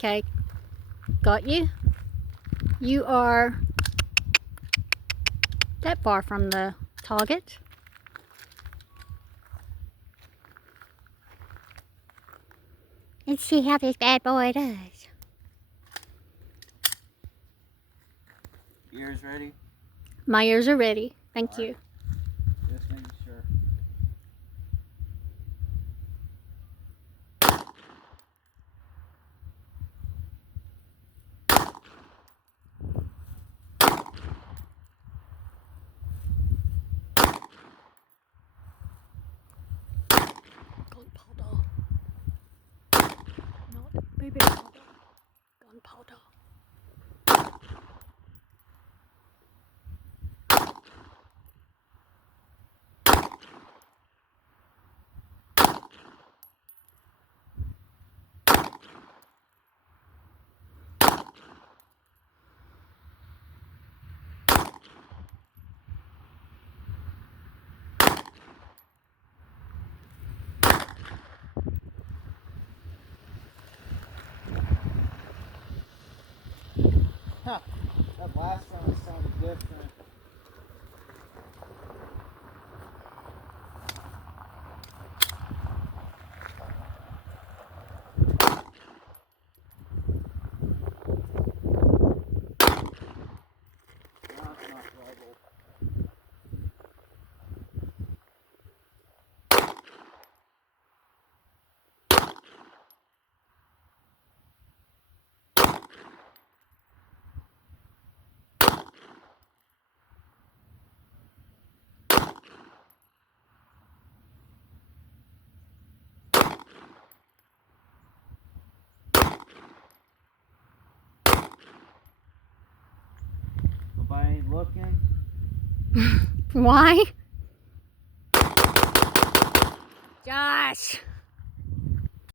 Okay, got you. You are that far from the target. Let's see how this bad boy does. Ears ready? My ears are ready. Thank you. Just making sure. Gunpowder. Not baby powder. Gunpowder. Huh. That last sound sounded different. That's not level. Nobody ain't looking. Why? Josh.